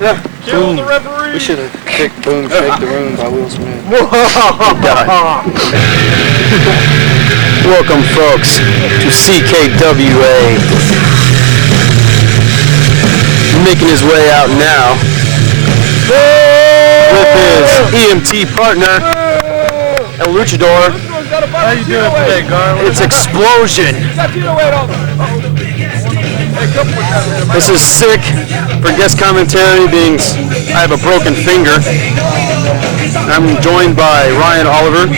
Yeah. Kill the referee. We should have picked Boom, Shake the Room by Will Smith. Welcome, folks, to CKWA. Making his way out now with his EMT partner, El Luchador. How you doing today, Garland? It's eXplosion. This is sick for guest commentary, being I have a broken finger. I'm joined by Ryan Oliver.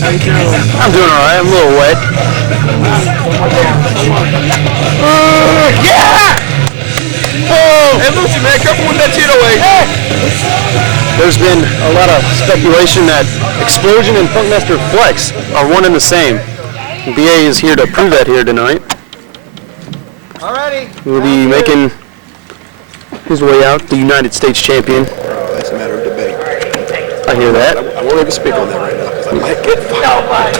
How you doing? I'm doing all right. I'm a little wet. Yeah! Oh! Hey, Lucy, man, careful with that Tito way. There's been a lot of speculation that eXplosion and Funkmaster Flex are one and the same. BA is here to prove that here tonight. Alrighty. He'll be making his way out, the United States champion. That's a matter of debate. I hear that. I won't even speak on that right now because I might get fired.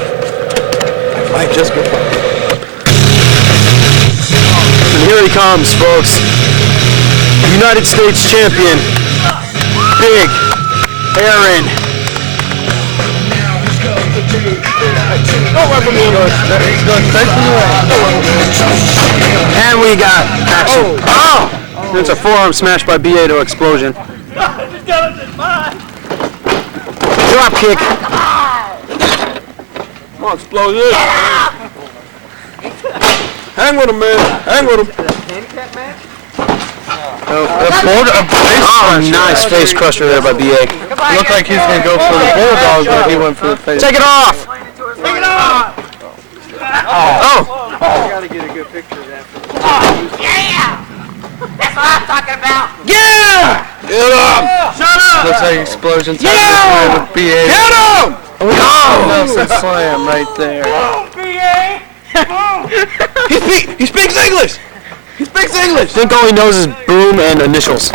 I might just get fired. And here he comes, folks. United States champion, Big Aaron. And we got action. Oh! It's a forearm smash by BA to eXplosion. Drop kick. Come on, Explosion. Hang with him, man. Hang with him. Oh, nice face crusher there by BA. Looked like he was going to go for the bulldog, but he went for the face. Take it off! Take it off! Oh! I gotta get a good picture of that. Yeah! That's what I'm talking about! Yeah! Get him! Shut up! Looks like Explosion Get time him! with BA. Get him! Nelson slam right there. He speaks English! He speaks English! I think all he knows is boom and initials.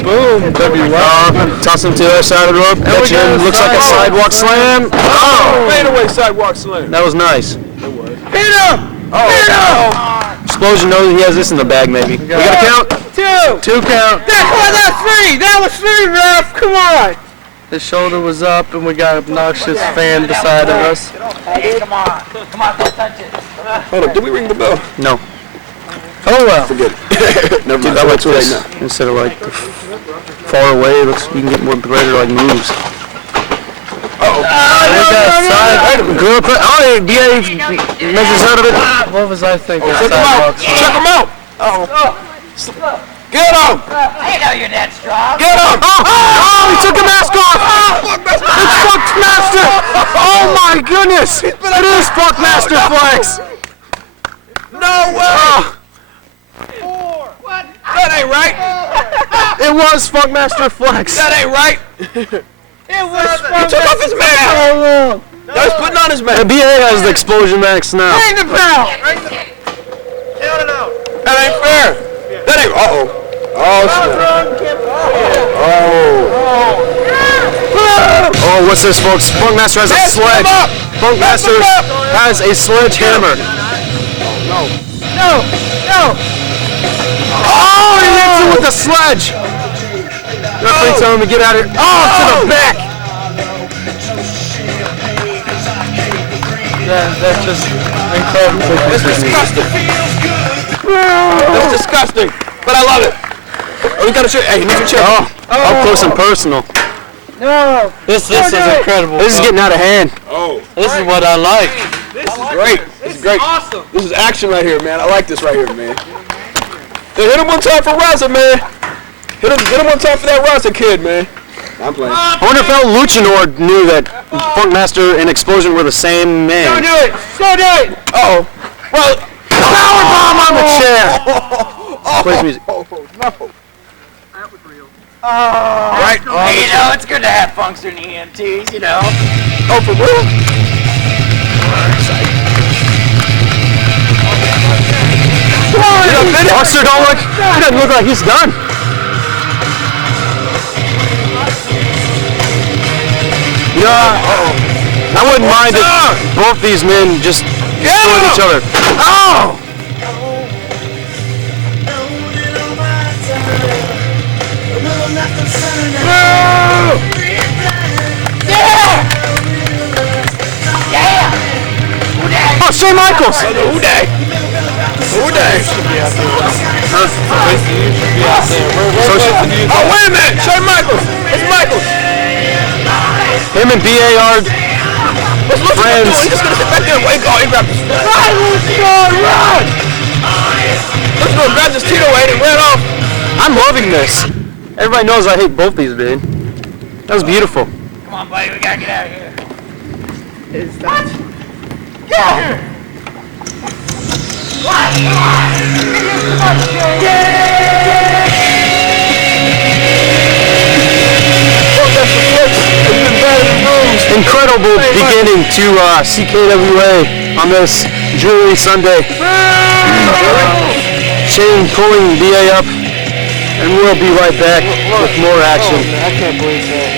Boom, W1. Toss him to the other side of the rope. Catch him. Looks like a sidewalk slam. Oh! Fadeaway sidewalk slam. That was nice. Hit him! Oh. Hit him! Explosion knows he has this in the bag, maybe. We got a count? Two count. That's three! That was three, ref! Come on! His shoulder was up, and we got an obnoxious fan beside of us. Hey, come on. Come on, don't touch it. Hold up, did we ring the bell? No. Oh well. Forget it. Never Dude, mind. that looks this instead of like far away. It looks you can get more better like moves. We got side. Oh, BA measures out of it. What was I thinking? Check him out! Check him out! Get him! I know you're that strong. Get him! Oh, he took a mask off! It's Funkmaster! Oh my goodness! It is Funkmaster Flex! No way! That ain't right! It was Funkmaster Flex! That ain't right! It was He took off his mask! Now he's putting on his mask! And BA has the Explosion max now. Ring the bell! That ain't fair! That ain't... Uh-oh. Oh, Oh, what's this, folks? Funkmaster has a sledge. Funkmaster has a sledgehammer. No! Oh, he hits him with a sledge. Referee telling him to get out of here. Oh, to the back. That's just incredible. It's disgusting! That's disgusting! But I love it! Oh, you gotta check. Hey, you need to check. Oh, up close and personal. No. This is incredible. This is getting out of hand. Oh. This is what I like. This is great. This is great. Awesome. This is action right here, man. I like this right here, man. Hey, hit him one time for Raza, man. Hit him one time for that Raza kid, man. I'm playing. I wonder if El Luchador knew that Funkmaster and Explosion were the same man. Don't do it. Don't do it. Uh-oh. Well, Powerbomb on the chair. Plays music. no. Right. Hey, you know, it's good to have funks in the EMTs, you know. Oh, for real? Buster don't look. He doesn't look like he's done. Yeah. I wouldn't mind if both these men just destroyed each other. Oh! Oh, Shawn Michaels! Who day? Who day? Oh, wait a minute! Shawn Michaels! It's Michaels! Him and BA are What's Luchador friends. doing? He's just gonna sit back there and wait. Oh, he grabbed his... Run, Luchador, run! Luchador grabbed his Tito weight and ran off. I'm loving this. Everybody knows I hate both these, man. That was beautiful. Come on, buddy, we gotta get out of here. Get out here! Incredible beginning to CKWA on this Jewelry Sunday. Shane pulling BA up, and we'll be right back with more action. I can't believe that.